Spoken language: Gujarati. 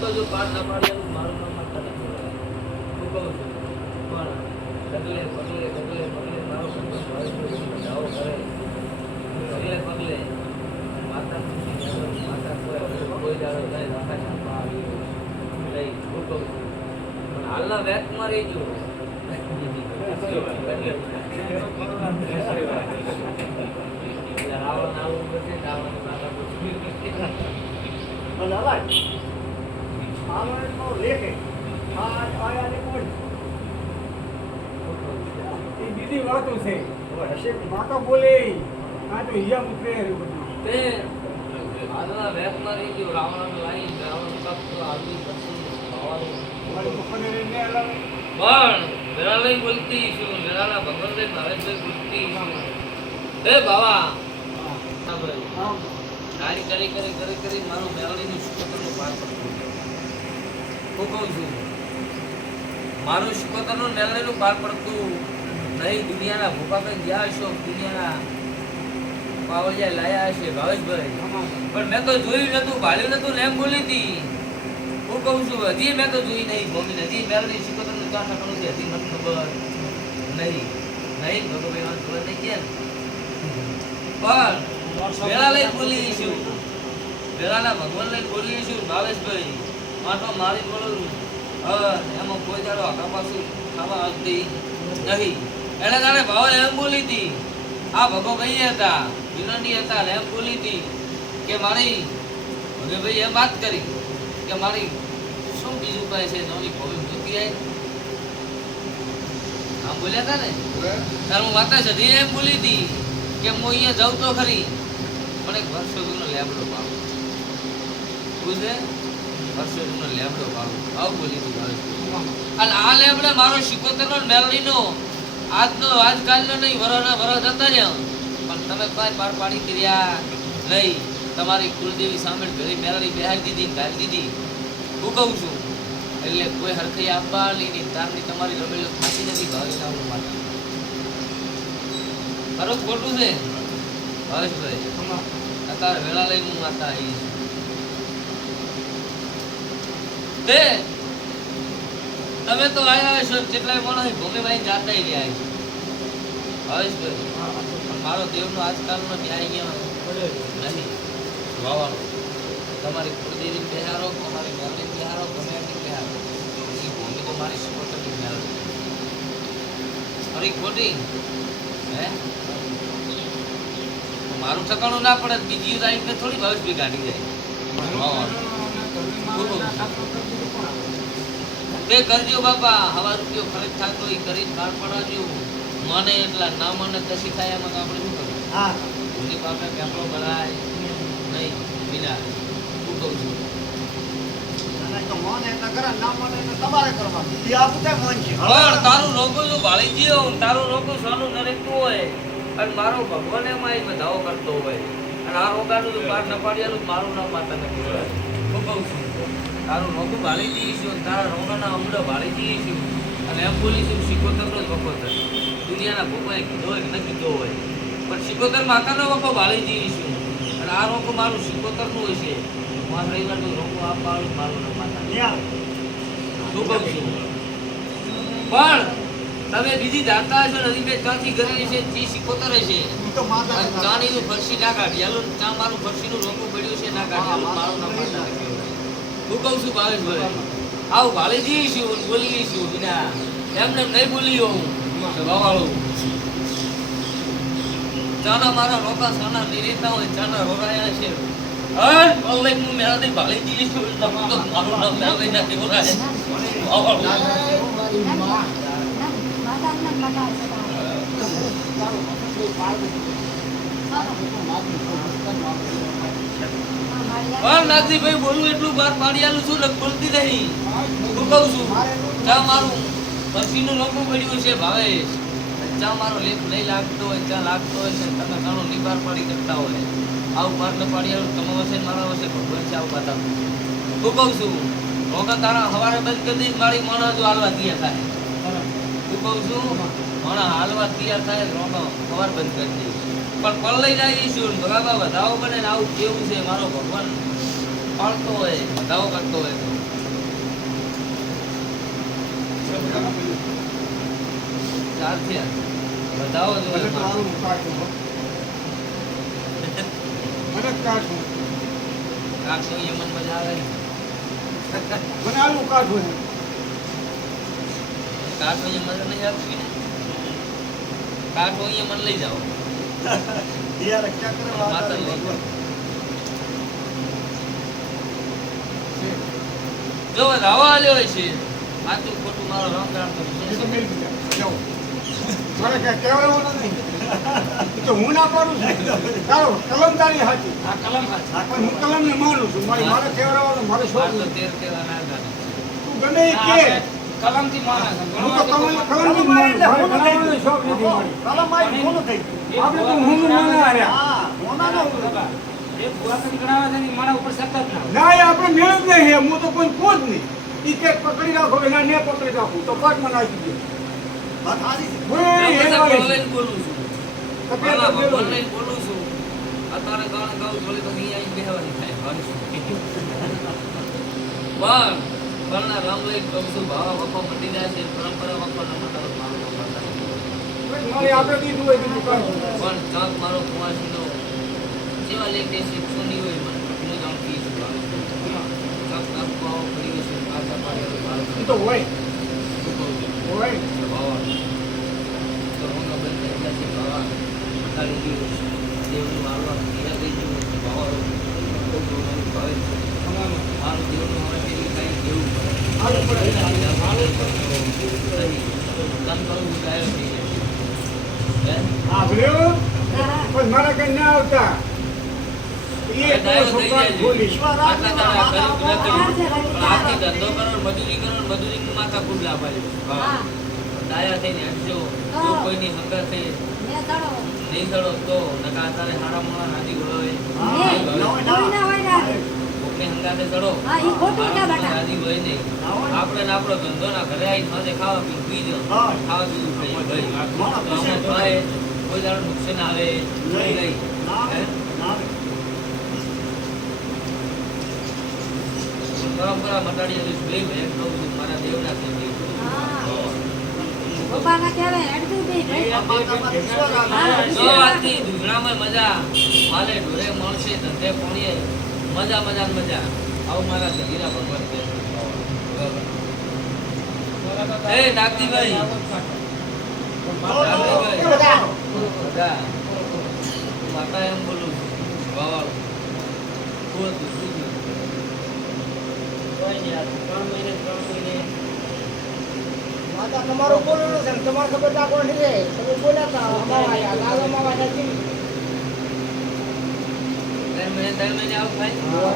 તો જો પાર ના પાડે મારું નામ માતા નથી હું કહું છું પણ ડગલે પગલે મારો સંબંધ ભાઈ બધાઓ કરે પગલે માતા કોઈ દાડો થાય રાખા છાપા આવી નહીં હું કહું છું પણ હાલના વેકમાં રહી ગયો રાવણ આવું બધે રાવણ માતા અને અવાજ આવડનો લેખે આજ આયા ને કોણ એ બીજી વાતો છે હશે માતો બોલે આ તો હિયા મુકરે તે હાલના વેકમાં રહી ગયો રાવણ લાઈન રાવણ તક આવી પછી ખાવાનું મારી પપ્પાને ને અલાવે પણ વેરાલઈ બોલતી છું વેરાલા ભગવંતભાઈ મહારાજભાઈ બોલતી હે બાવા હા નારી કરી મારું મેળવીનું શુકોતરનું પાર પડતું હું કહું છું મારું શુકોતરનું મેળવીનું પાર પડતું નહીં દુનિયાના ભૂપાભાઈ ગયા હશો દુનિયાના પાવલિયા લાયા હશે ભાવેશભાઈ પણ મેં તો જોયું નતું ભાળ્યું નતું ને એમ બોલી હતી હું કહું છું હજી મેં તો જોઈ નહીં મમ્મીને હજી મેળવી શુકોતરનું ક્યાં ઠાકણું છે હજી મને ખબર નહીં ભગવાન વાત ખબર નહીં કે પણ વેળા લઈ બોલીશું વેળાના ભગવાન લઈ બોલીશું ભાવેશભાઈ માટો મારી બોલું એમાં કોઈ દાડો આખા પાછું ખાવા આવતી નહીં એને તારે ભાવે એમ બોલી હતી આ ભગોભાઈ હતા વિનંતી હતા એમ બોલી હતી કે મારી ભગોભાઈ એમ વાત કરી કે મારી શું બીજું કહે છે નવી ભોવી જોતી આવી આમ બોલ્યા હતા ને તાર હું વાતા છે એમ બોલી હતી કે હું અહીંયા જાઉં તો ખરી પણ એક વર્ષોનો લેબડો પાડું বুঝলে વર્ષોનો લેબડો પાડું આવ બોલી હતી અને આ લેબડે મારો શિકોતરનો મેલડીનો આજકાલનો નહીં વરોના વરો જતા રહ્યા પણ તમે કોઈ પાર પાડી કર્યા નહીં તમારી કુલદેવી સામે ઘરે મેલડી બેહાડી દીધી ગાળી દીધી હું કહું છું એટલે કોઈ હરખઈ આપવા લઈને તારની તમારી રમેલો થાકી નથી ભાવે લાવું માતા ખરું ખોટું છે ભાવેશભાઈ અત્યારે વેળા લઈને હું માતા આવી તે તમે તો આયા છો કેટલાય માણસ ભૂમિભાઈ જાતા રહ્યા છે ભાવેશભાઈ મારો દેવનો આજકાલનો ન્યાય અહીંયા નહીં વાવાનો તમારી કુળદેવી બિહારો તમારી મેલડી બિહારો ગમે એટલી બિહારો એ ભૂમિ તો મારી સપોર્ટની મેલડી ફરી ખોટી હે મારું ઠકાણું ના પડે બીજી તારીખને થોડી ભાવેશભાઈ કાઢી જાય તે કરજો બાપા હવા રૂપિયો ખર્ચ થતો એ કરીને બહાર પડાવજો મને એટલા ના મને કશી થાય એમાં તો આપણે શું કરવું હા ભૂલી બાપે પેપરો ભરાય નહીં વિના શું કહું છું તો મન એના કરે ના મને તો તમારે કરવા એ આપતે મન છે પણ તારું રોગો જો ભાળી ગયો તારું રોગો સોનું નરેકતું હોય અને મારો ભગવાન એમાં એ બધાઓ કરતો હોય અને આ રોગાનું તો બહાર ન પાડ્યાનું મારું નામ માતા નથી શું કહું છું તારું રોગું ભાળી જઈશું તારા રોગાના અમડો ભાળી જઈશું અને એમ બોલીશું શિકોતરનો જ વખો થશે દુનિયાના ભોપાએ કીધો હોય કે ન કીધો હોય પણ શિકોતર માતાનો વખો ભાળી જઈશું અને આ રોગો મારું શિકોતરનું હોય છે મારા રવિવારનું રોગો આપવાનું મારું નામ માતા શું કહું છું પણ તમે બીજી જાણતા હશો નદી બે ચાથી કરી છે જે શિકોતર છે તો માતા ચાની ફરસી ના કાઢી હાલો ચા મારું ફરસીનું રોકું પડ્યું છે ના કાઢી હાલો મારું નામ માતા હું કહું છું ભાવેશભાઈ આવું ભાળી જઈશું બોલી જઈશું વિના એમને નહીં બોલી હું વાવાળું ચાના મારા રોકા સાના નિરેતા હોય ચાના રોરાયા છે હવે હું મેળાથી ભાળી જઈશું તો મારું નામ મેળવી નાખી રોરાય નાગજીભાઈ બોલું એટલું બાર પાડી આલું છું બોલતી નહીં હું કહું છું ચા મારું પછીનું લોકોં પડ્યું છે ભાવેશ ચા મારો લેપ નહીં લાગતો હોય ચા લાગતો હોય છે તમે ઘણું નિબાર પાડી કરતા હોય આવું બાર ન પાડી આલું તમે વસે મારા વસે ભગવાન છે આવું બતાવું હું કહું છું રોકા તારા સવારે બંધ કરી દઈશ મારી મોણા જો હાલવા તૈયાર થાય હું કહું છું મોણા હાલવા તૈયાર થાય રોકા સવાર બંધ કરી દઈશ પણ પલળી જઈશું બરાબર વધાવો બને ને આવું કેવું છે મારો ભગવાન પાડતો હોય બધાઓ કરતો હોય તો ચાર થયા બધાઓ જ મને હોય તો આલુ કાઢું હો. મને કાઢું. કાઢતો એ મન મજા આવે ને. મને આલુ કાઢું છે. કાઢો એ મને નહીં આપવી ને કાઢો એ મને લઈ જાઓ યાર ક્યાં કરે વાત માતા આવી? લોકો. જો રાવા આલ્યો હોય છે સાચું ખોટું મારો રામદાણ તો એ તો મેલ ગયા. જાઓ. મારે કાંઈ કહેવાનું નથી. એ તો હું ના પાડું છું. ચાલો, કલમ તારી સાચી. આ કલમ હાથ પણ હું કલમને માનું છું. મારે કહેવાનું મારે આ શોખ તો નથી. 13 13 ના જાણે. તું ગમે એ કે. કલમથી માણસ હું તો કલમ જ માનું. મારે કલમનો શોખ નથી મારે. કલમ આવી મોનું થઈ ગયું. આપણે તો હું માના હાર્યા. હા, મોના નો હોય. એ પુરાતન ગણાવે છે ને મારા ઉપર સતત ના હોય. ના એ આપણે મેળ જ નહીં. હું તો કોઈ કોણ જ નહીં. ઈ કે પકડી રાખો એના ને પકડી રાખું તો પાટમાં નાખી દે. વાત સાચી છે. ઓય, હું એ તો વાળી. બોલીને બોલું છું તબિયત ભલા બદલેલો. ભગવાનને બોલું છું અત્યારે ગાણ ગાઉં થોડી તો અહીં આવીને બેહવાની થાય મારી શું પણ રામ લઈ કહું છું ભાવા વખો મટી જાય છે પરંપરા વખો ન મટાડો મારો વખો થાય. મારે આપણે કીધું હોય બીજું કાંઈ નહીં. પણ ચાક મારો કુંવાસીનો જેવા લેખે છે સોની હોય મને હું જાણતી છું ચાક નાખો આવો ફરી ગયો છે પાછા પાડે ઈ તો હોય. હોય. ભાવા તો હું બેન એટલા છે ભાવા મટાડી ગયું દેવનું મારવા ક્રિયા થઈ ગયું ભાવા બહુ જોવાનું ભાવે છે મારું દેવનું હવે તે કઈ દેવું આવું પડે. સાંભળ્યું? પણ મારા કઈ ના આવતા. એ તો છોકરા બોલી. કોઈની હંગા થઈ નહીં ચડો તો નકા તારે હારા મોણા નાદી ગોળવે કોકને હંગાતે ચડો નાદી હોય નહીં આપણે ને આપણો ધંધો ના ઘરે આવીને માથે ખાવા પીવું પી જાઓ હા. ખાવા પીવું ખાઈ ભાઈ તો અમે તોય કોઈ દાડો નુકસાન આવે નહીં ના, હે? ના. પરંપરા મટાડી હતી જોઈ મેં એમ કહું છું મારા દેવના થઈ ગયું જો આથી દુગણામાં મજા માલે ઢોરે મળશે ધંધે પોણીએ મજા મજા ને મજા આવું મારા સગીરા ભગવાન કહે છે. એ નાગજીભાઈ નાગજીભાઈ બધા માતા એમ બોલું છું વાવાળું શું હતું શું થયું? કોઈ નહીં, આ 3 મહિને માતા તમારું બોલેલું છે ને તમારે ખબર રાખવાની છે. તમે બોલ્યા હતા અમારા આયા, લાલવામાં આવ્યા નથી. 3 મહિને આવું થાય હા.